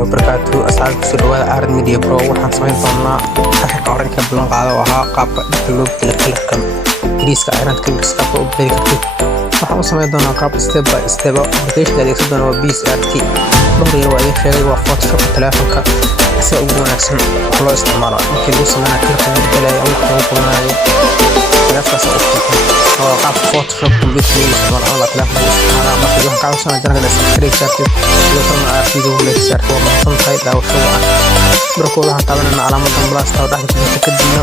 الله وبركاته أسعد كسر أرد ميديا برو waxaan samayn doonaa xalka oranka bilan qaado ahaa qaabka dhulka la kala kam giriiska ayran kalkiska oo beeri kartid waxaan samayn doonaa qaab step by step application adeegsan doonaa BSRT dhowr yar waa sheegay waa Photoshop telefonka si ugu wanaagsan loo isticmaalo markii loo sameeyo kalka beddelay ama ku qulnaayo telefonka oo qaab Photoshop computer isticmaal ama telefonka isticmaal markii wax ka soo jarana subscribe kartid loo kala video like share oo maxsan tahay daawasho markuu waxaan taabanaa calaamada plus oo dhaxda ka dibna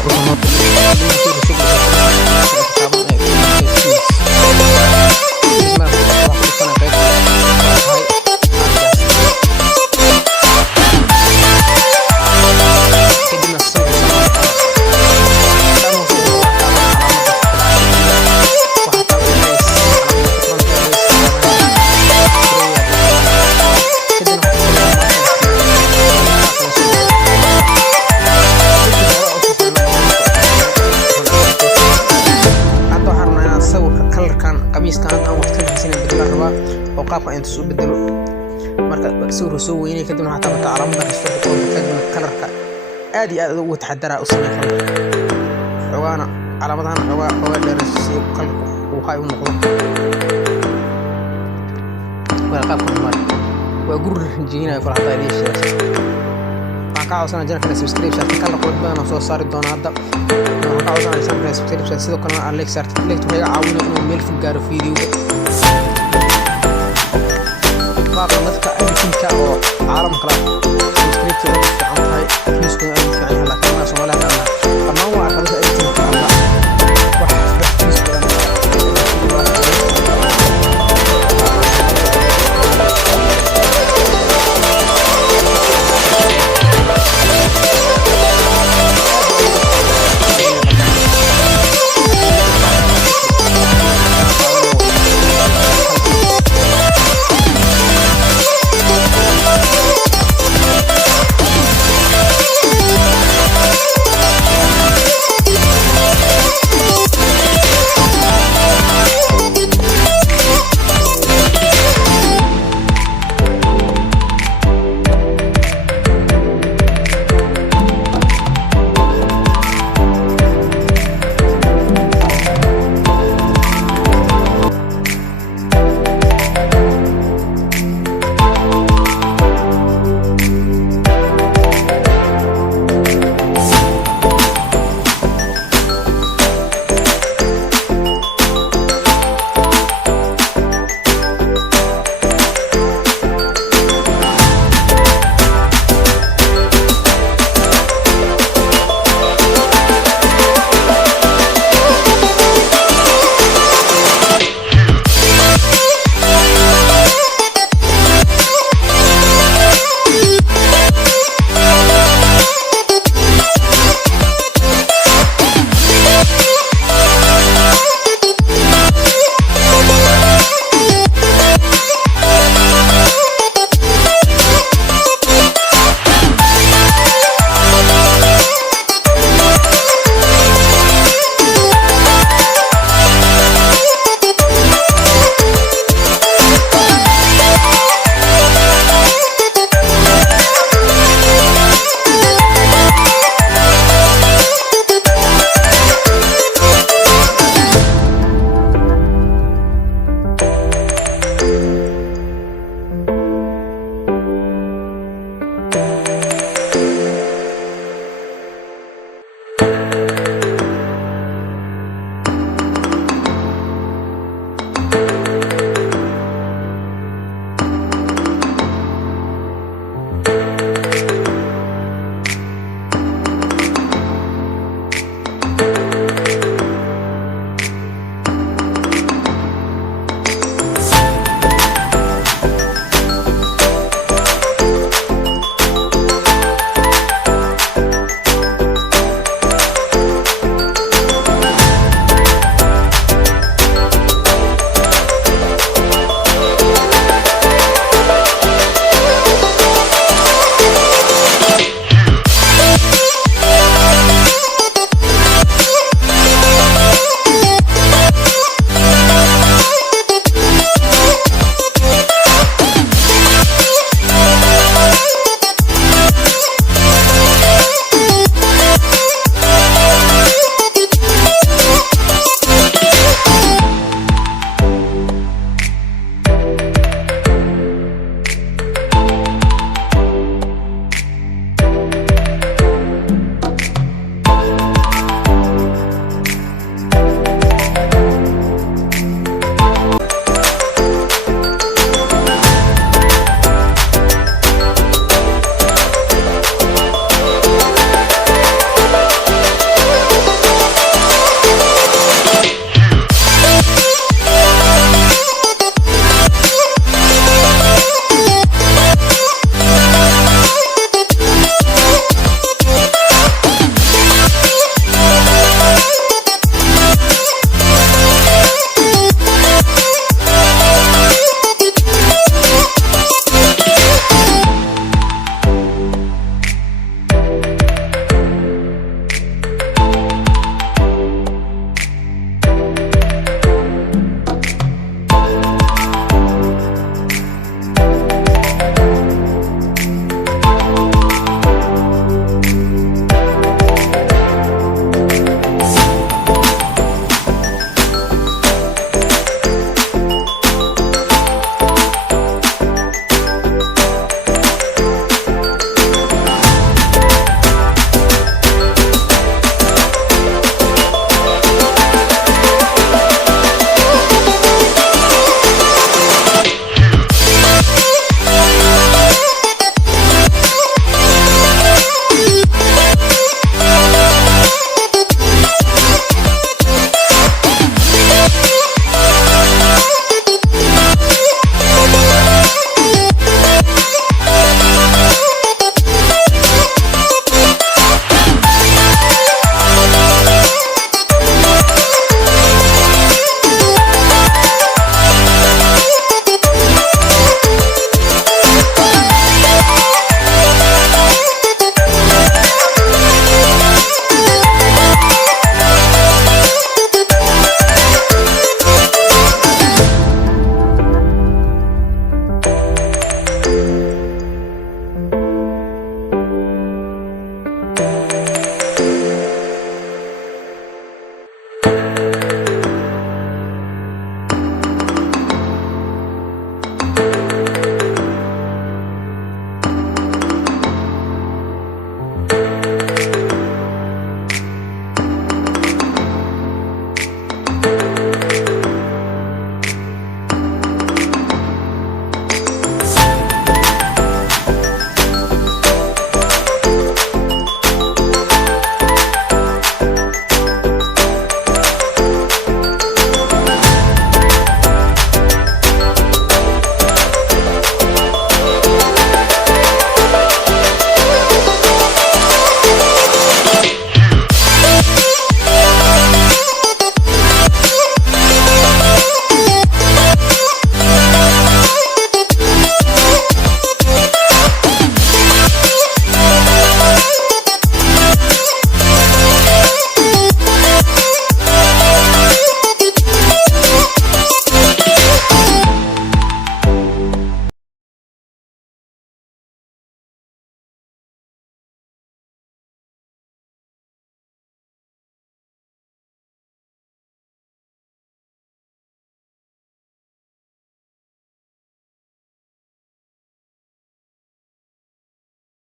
oo qaabka inta soo bedelo marka soo weynay kadib waxa tabta calaamada kasta oo kadib kalarka aad iyo aad ugu taxadara u sameeyay xogaana calaamadahan xogaa dheeraysiyo qalku uu hay u noqdo waa qaabka waa gurur rinjiinay kala haday leeshay waxa ka caawisana jarka subscribe kala qod badan soo saari doona hadda waxa ka caawisana subscribe sidoo kale Alex Articulate waxay caawinayaan inuu meel fog gaaro video dadka ay ka oo caalamka